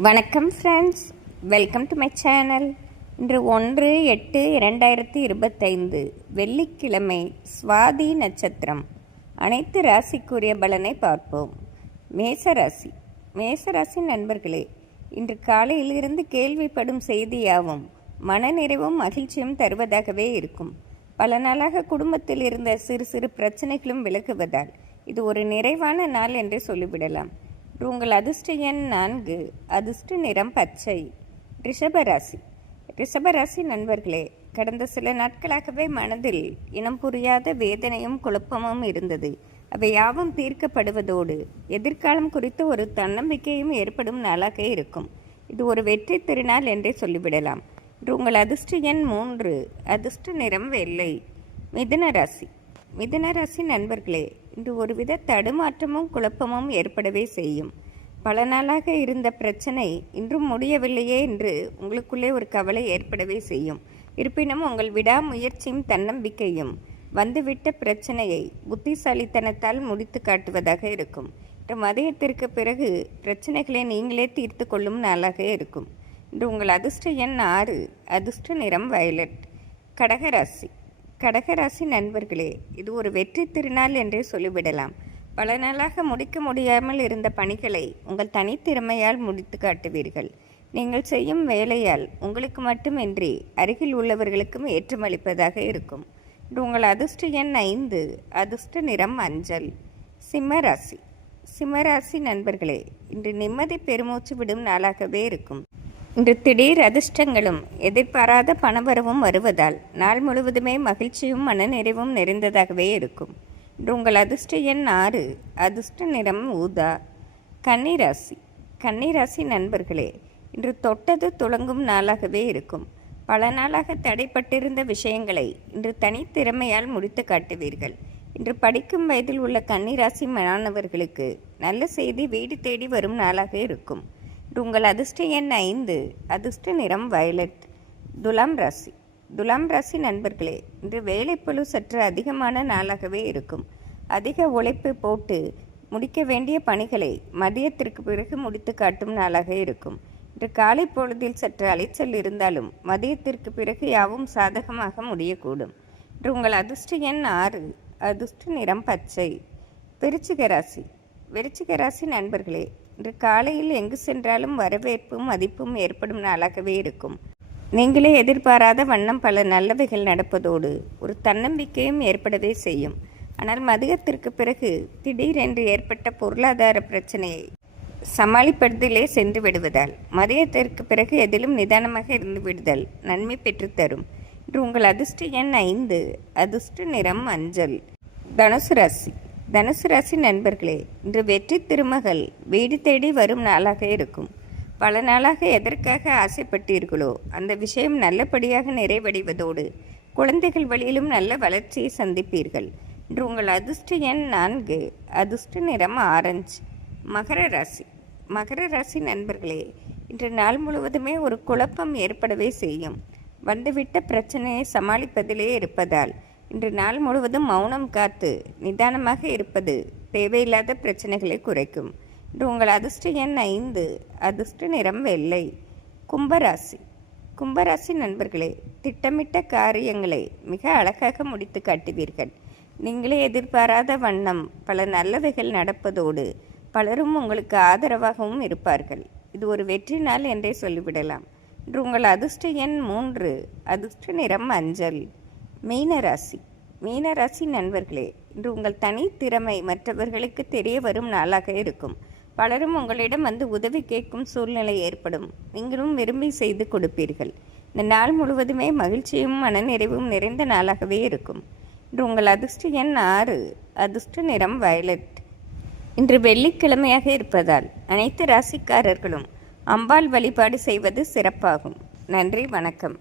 வணக்கம் friends welcome to my channel இன்று ஒன்று எட்டு இரண்டாயிரத்தி இருபத்தைந்து வெள்ளிக்கிழமை சுவாதி நட்சத்திரம். அனைத்து ராசிக்குரிய பலனை பார்ப்போம். மேசராசி மேசராசி நண்பர்களே இன்று காலையிலிருந்து கேள்விப்படும் செய்தியாவும் மனநிறைவும் மகிழ்ச்சியும் தருவதாகவே இருக்கும். பல நாளாக குடும்பத்தில் இருந்த சிறு சிறு பிரச்சனைகளும் விலகுவதால் இது ஒரு நிறைவான நாள் என்று சொல்லிவிடலாம். உங்கள் அதிர்ஷ்ட எண் நான்கு. அதிர்ஷ்ட நிறம் பச்சை. ரிஷபராசி ரிஷபராசி நண்பர்களே கடந்த சில நாட்களாகவே மனதில் இனம் புரியாத வேதனையும் குழப்பமும் இருந்தது. அவை யாவும் தீர்க்கப்படுவதோடு எதிர்காலம் குறித்த ஒரு தன்னம்பிக்கையும் ஏற்படும் நாளாக இருக்கும். இது ஒரு வெற்றி திருநாள் என்றே சொல்லிவிடலாம். இன்று உங்கள் அதிர்ஷ்ட எண் மூன்று. அதிர்ஷ்ட நிறம் வெள்ளை. மிதுன ராசி. மிதுன ராசி நண்பர்களே இன்று ஒருவித தடுமாற்றமும் குழப்பமும் ஏற்படவே செய்யும். பல நாளாக இருந்த பிரச்சனை இன்றும் முடியவில்லையே என்று உங்களுக்குள்ளே ஒரு கவலை ஏற்படவே செய்யும். இருப்பினும் உங்கள் விடாமுயற்சியும் தன்னம்பிக்கையும் வந்துவிட்ட பிரச்சனையை புத்திசாலித்தனத்தால் முடித்து காட்டுவதாக இருக்கும். இன்று மதியத்திற்கு பிறகு பிரச்சனைகளை நீங்களே தீர்த்து கொள்ளும் நாளாக இருக்கும். இன்று உங்கள் அதிர்ஷ்ட எண் ஆறு அதிர்ஷ்ட நிறம் வயலட் கடகராசி. கடகராசி நண்பர்களே இது ஒரு வெற்றி திருநாள் என்றே சொல்லிவிடலாம். பல நாளாக முடிக்க முடியாமல் இருந்த பணிகளை உங்கள் தனித்திறமையால் முடித்து காட்டுவீர்கள். நீங்கள் செய்யும் வேலையால் உங்களுக்கு மட்டுமின்றி அருகில் உள்ளவர்களுக்கும் ஏற்றமளிப்பதாக இருக்கும். உங்கள் அதிர்ஷ்ட எண் ஐந்து அதிர்ஷ்ட நிறம் அஞ்சல். சிம்மராசி சிம்மராசி நண்பர்களே இன்று நிம்மதி பெருமூச்சு விடும் நாளாகவே இருக்கும். இன்று திடீர் அதிர்ஷ்டங்களும் எதிர்பாராத பணவரவும் வருவதால் நாள் முழுவதுமே மகிழ்ச்சியும் மனநிறைவும் நிறைந்ததாகவே இருக்கும். இன்று உங்கள் அதிர்ஷ்ட எண் ஆறு அதிர்ஷ்ட நிறம் ஊதா கன்னிராசி கன்னிராசி நண்பர்களே இன்று தொட்டது துளங்கும் நாளாகவே இருக்கும். பல நாளாக தடைப்பட்டிருந்த விஷயங்களை இன்று தனித்திறமையால் முடித்து காட்டுவீர்கள். இன்று படிக்கும் வயதில் உள்ள கன்னிராசி மாணவர்களுக்கு நல்ல செய்தி வீடு தேடி வரும் நாளாக இருக்கும். உங்கள் அதிர்ஷ்ட எண் ஐந்து அதிர்ஷ்ட நிறம் வயலட் துலாம் ராசி. துலாம் ராசி நண்பர்களே இன்று வேலைப்பழு சற்று அதிகமான நாளாகவே இருக்கும். அதிக உழைப்பு போட்டு முடிக்க வேண்டிய பணிகளை மதியத்திற்கு பிறகு முடித்து காட்டும் நாளாக இருக்கும். இன்று காலை பொழுதில் சற்று அலைச்சல் இருந்தாலும் மதியத்திற்கு பிறகு யாவும் சாதகமாக முடியக்கூடும். இன்று உங்கள் அதிர்ஷ்ட எண் ஆறு அதிர்ஷ்ட நிறம் பச்சை. பிரிச்சிக ராசி. விருச்சிக ராசி நண்பர்களே இன்று காலையில் எங்கு சென்றாலும் வரவேற்பும் மதிப்பும் ஏற்படும் நாளாகவே இருக்கும். நீங்களே எதிர்பாராத வண்ணம் பல நல்லவைகள் நடப்பதோடு ஒரு தன்னம்பிக்கையும் ஏற்படவே செய்யும். ஆனால் மதியத்திற்கு பிறகு திடீரென்று ஏற்பட்ட பொருளாதார பிரச்சனையை சமாளிப்பதிலே சென்று விடுவதால் மதியத்திற்கு பிறகு எதிலும் நிதானமாக இருந்து விடுதல் நன்மை பெற்றுத்தரும் இன்று உங்கள் அதிர்ஷ்ட எண் ஐந்து அதிர்ஷ்ட நிறம் மஞ்சள் தனுசு ராசி. தனுசு ராசி நண்பர்களே இன்று வெற்றி திருமகள் வீடு தேடி வரும் நாளாக இருக்கும். பல நாளாக எதற்காக ஆசைப்பட்டீர்களோ அந்த விஷயம் நல்லபடியாக நிறைவடைவதோடு குழந்தைகள் வழியிலும் நல்ல வளர்ச்சியை சந்திப்பீர்கள். இன்று உங்கள் அதிர்ஷ்ட எண் நான்கு அதிர்ஷ்ட நிறம் ஆரஞ்சு. மகர ராசி மகர ராசி நண்பர்களே இன்று நாள் முழுவதுமே ஒரு குழப்பம் ஏற்படவே செய்யும். வந்துவிட்ட பிரச்சனையை சமாளிப்பதிலே இருப்பதால் இன்று நாள் முழுவதும் மௌனம் காத்து நிதானமாக இருப்பது தேவையில்லாத பிரச்சனைகளை குறைக்கும். இன்று உங்கள் அதிர்ஷ்ட எண் ஐந்து அதிர்ஷ்ட நிறம் வெள்ளை. கும்பராசி. கும்பராசி நண்பர்களே திட்டமிட்ட காரியங்களை மிக அழகாக முடித்து காட்டுவீர்கள். நீங்களே எதிர்பாராத வண்ணம் பல நல்லவைகள் நடப்பதோடு பலரும் உங்களுக்கு ஆதரவாகவும் இருப்பார்கள். இது ஒரு வெற்றி நாள் என்றே சொல்லிவிடலாம். இன்று உங்கள் அதிர்ஷ்ட எண் மூன்று அதிர்ஷ்ட நிறம் அஞ்சல். மீனராசி. மீனராசி நண்பர்களே இன்று உங்கள் தனித்திறமை மற்றவர்களுக்கு தெரிய வரும் நாளாக இருக்கும். பலரும் உங்களிடம் வந்து உதவி கேட்கும் சூழ்நிலை ஏற்படும். நீங்களும் விரும்பி செய்து கொடுப்பீர்கள். இந்த நாள் முழுவதுமே மகிழ்ச்சியும் மனநிறைவும் நிறைந்த நாளாகவே இருக்கும். இன்று உங்கள் அதிர்ஷ்ட எண் ஆறு அதிர்ஷ்ட நிறம் வயலட். இன்று வெள்ளிக்கிழமையாக இருப்பதால் அனைத்து ராசிக்காரர்களும் அம்பாள் வழிபாடு செய்வது சிறப்பாகும். நன்றி வணக்கம்.